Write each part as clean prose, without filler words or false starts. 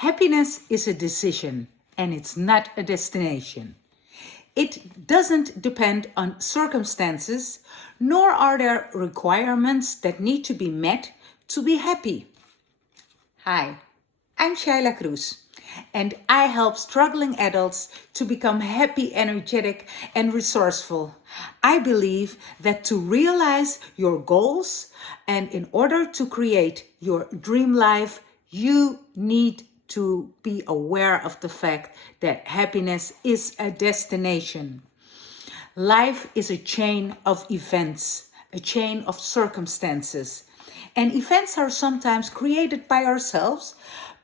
Happiness is a decision and it's not a destination. It doesn't depend on circumstances, nor are there requirements that need to be met to be happy. Hi, I'm Shaila Cruz, and I help struggling adults to become happy, energetic, and resourceful. I believe that to realize your goals and in order to create your dream life, you need to be aware of the fact that happiness is a destination. Life is a chain of events, a chain of circumstances. And events are sometimes created by ourselves,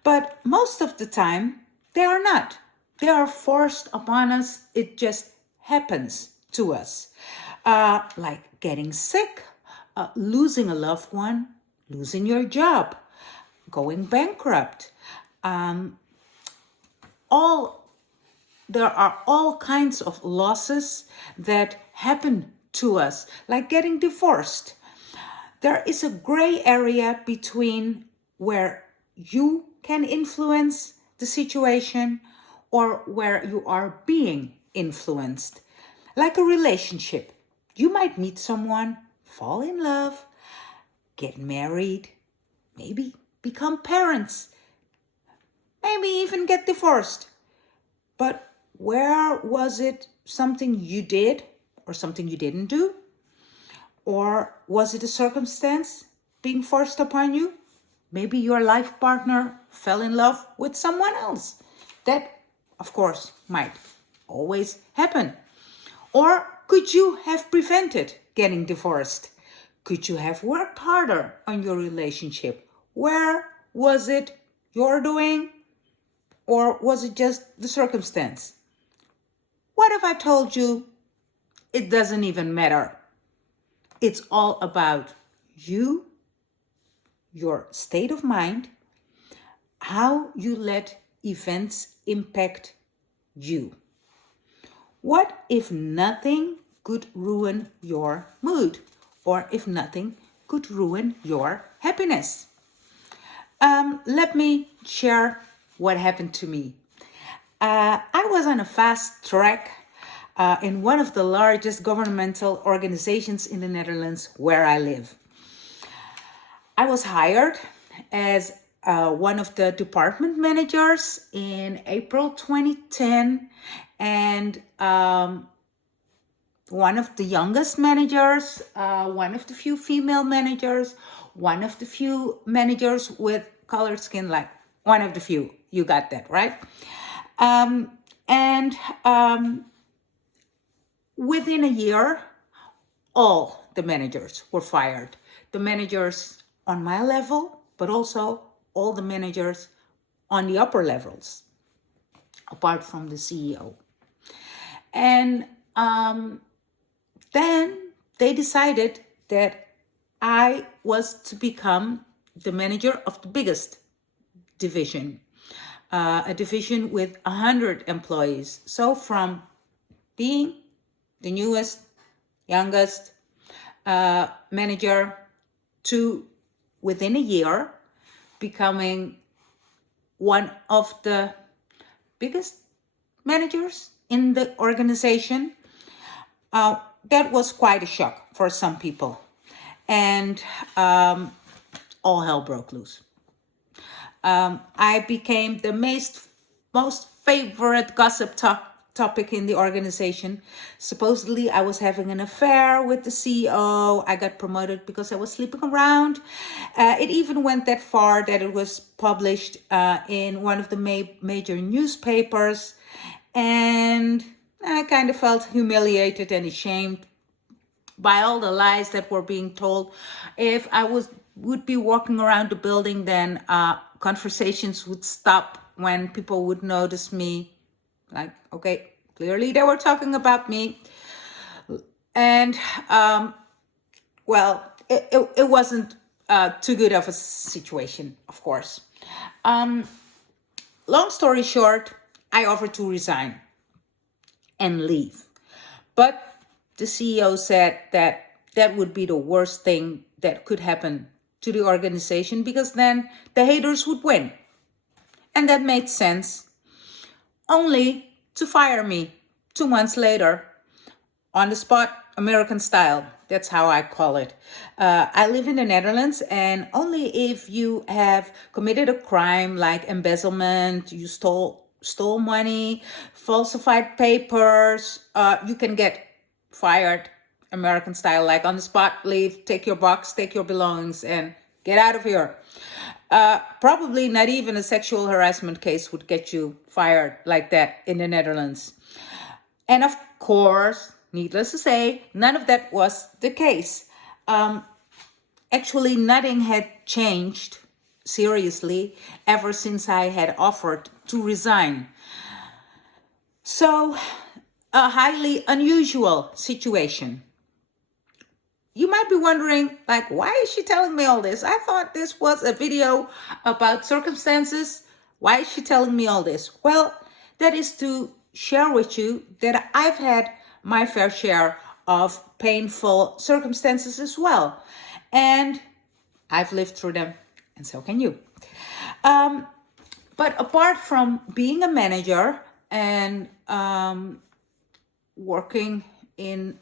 but most of the time they are not. They are forced upon us. It just happens to us. Like getting sick, losing a loved one, losing your job, going bankrupt. There are all kinds of losses that happen to us, like getting divorced. There is a gray area between where you can influence the situation or where you are being influenced. Like a relationship. You might meet someone, fall in love, get married, maybe become parents, maybe even get divorced. But where was it something you did or something you didn't do? Or was it a circumstance being forced upon you? Maybe your life partner fell in love with someone else. That, of course, might always happen. Or could you have prevented getting divorced? Could you have worked harder on your relationship? Where was it your doing? Or was it just the circumstance? What if I told you it doesn't even matter? It's all about you, your state of mind, how you let events impact you. What if nothing could ruin your mood? Or if nothing could ruin your happiness? Let me share what happened to me. I was on a fast track in one of the largest governmental organizations in the Netherlands where I live. I was hired as one of the department managers in April 2010, and one of the youngest managers, one of the few female managers, one of the few managers with colored skin, like one of the few. You got that, right? Within a year, all the managers were fired. The managers on my level, but also all the managers on the upper levels, apart from the CEO. And then they decided that I was to become the manager of the biggest division, a division with 100 employees. So from being the newest, youngest manager to within a year becoming one of the biggest managers in the organization. That was quite a shock for some people. And all hell broke loose. I became the most favorite gossip topic in the organization. Supposedly, I was having an affair with the CEO. I got promoted because I was sleeping around. It even went that far that it was published in one of the major newspapers. And I kind of felt humiliated and ashamed by all the lies that were being told. If I would be walking around the building, then conversations would stop when people would notice me. Like, okay, clearly they were talking about me. And, it wasn't too good of a situation, of course. Long story short, I offered to resign and leave. But the CEO said that would be the worst thing that could happen to the organization, because then the haters would win. And that made sense, only to fire me 2 months later, on the spot, American style. That's how I call it. I live in the Netherlands, and only if you have committed a crime like embezzlement, you stole money, falsified papers, you can get fired American style, like on the spot, leave, take your box, take your belongings, and get out of here. Probably not even a sexual harassment case would get you fired like that in the Netherlands. And of course, needless to say, none of that was the case. Actually, nothing had changed seriously ever since I had offered to resign. So, a highly unusual situation. You might be wondering, like, why is she telling me all this? I thought this was a video about circumstances. Why is she telling me all this? Well, that is to share with you that I've had my fair share of painful circumstances as well. And I've lived through them, and so can you. But apart from being a manager and working in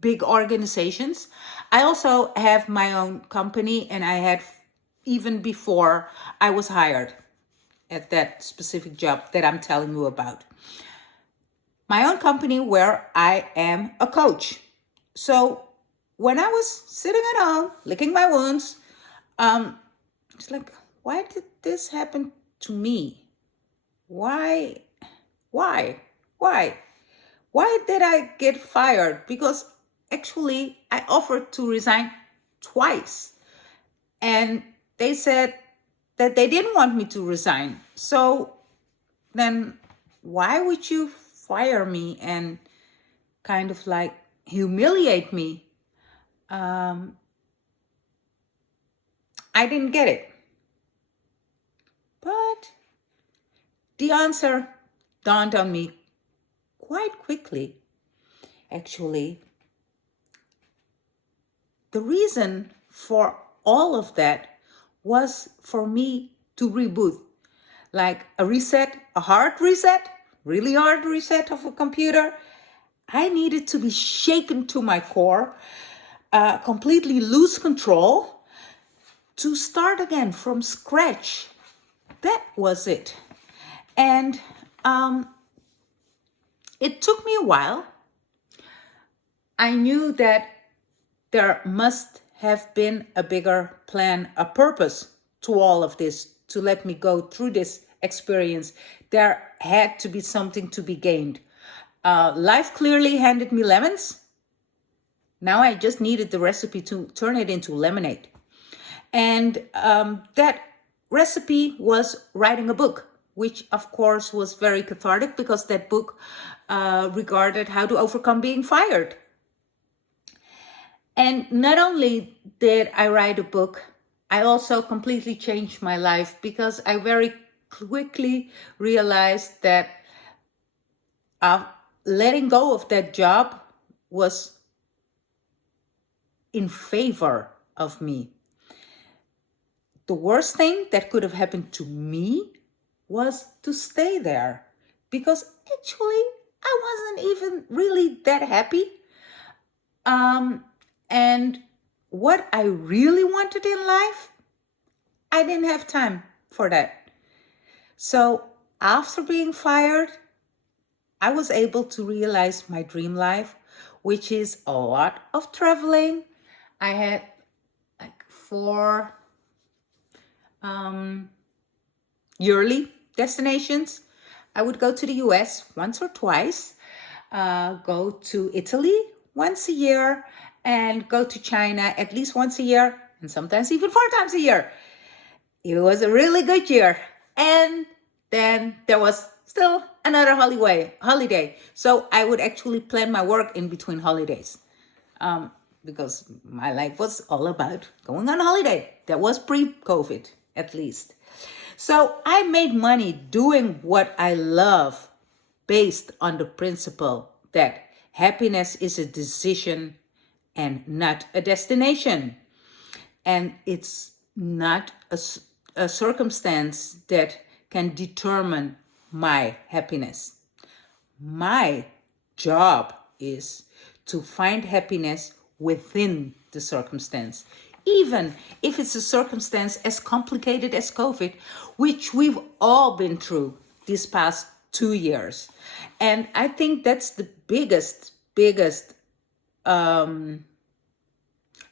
big organizations, I also have my own company, and I had even before I was hired at that specific job that I'm telling you about. My own company where I am a coach. So when I was sitting at home, licking my wounds, it's like, why did this happen to me? Why did I get fired? Because actually I offered to resign twice, and they said that they didn't want me to resign. So then why would you fire me and kind of like humiliate me? I didn't get it. But the answer dawned on me quite quickly. Actually, the reason for all of that was for me to reboot, like a reset, a hard reset, really hard reset of a computer. I needed to be shaken to my core, completely lose control, to start again from scratch. That was it. And it took me a while. I knew that there must have been a bigger plan, a purpose to all of this, to let me go through this experience. There had to be something to be gained. Life clearly handed me lemons. Now I just needed the recipe to turn it into lemonade. And that recipe was writing a book, which of course was very cathartic because that book regarded how to overcome being fired. And not only did I write a book, I also completely changed my life because I very quickly realized that letting go of that job was in favor of me. The worst thing that could have happened to me was to stay there, because actually I wasn't even really that happy. And what I really wanted in life, I didn't have time for that. So after being fired, I was able to realize my dream life, which is a lot of traveling. I had like 4 yearly destinations. I would go to the US once or twice, go to Italy once a year, and go to China at least once a year, and sometimes even 4 times a year. It was a really good year. And then there was still another holiday. So I would actually plan my work in between holidays, because my life was all about going on holiday. That was pre-COVID, at least. So I made money doing what I love, based on the principle that happiness is a decision and not a destination. And it's not a circumstance that can determine my happiness. My job is to find happiness within the circumstance, even if it's a circumstance as complicated as COVID, which we've all been through these past 2 years. And I think that's the biggest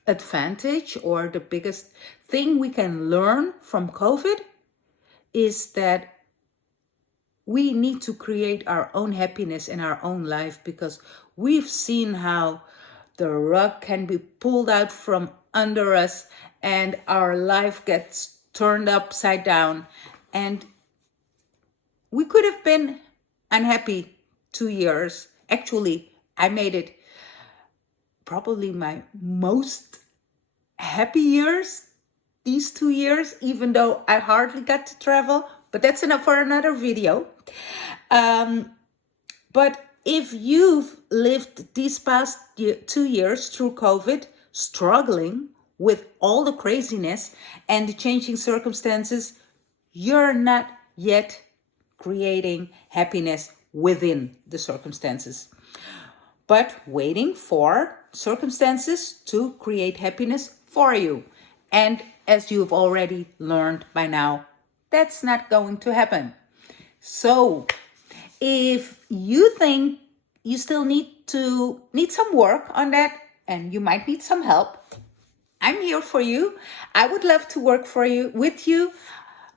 advantage, or the biggest thing we can learn from COVID, is that we need to create our own happiness in our own life, because we've seen how the rug can be pulled out from under us and our life gets turned upside down. And we could have been unhappy 2 years. Actually, I made it probably my most happy years, these 2 years, even though I hardly got to travel, but that's enough for another video. But if you've lived these past 2 years through COVID, struggling with all the craziness and the changing circumstances, you're not yet creating happiness within the circumstances, but waiting for circumstances to create happiness for you. And as you've already learned by now, that's not going to happen. So if you think you still need some work on that, and you might need some help, I'm here for you. I would love to work with you.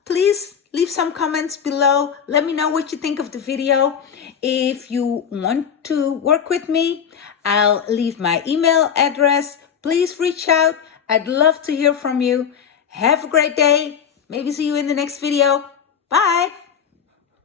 Please leave some comments below. Let me know what you think of the video. If you want to work with me, I'll leave my email address. Please reach out. I'd love to hear from you. Have a great day. Maybe see you in the next video. Bye.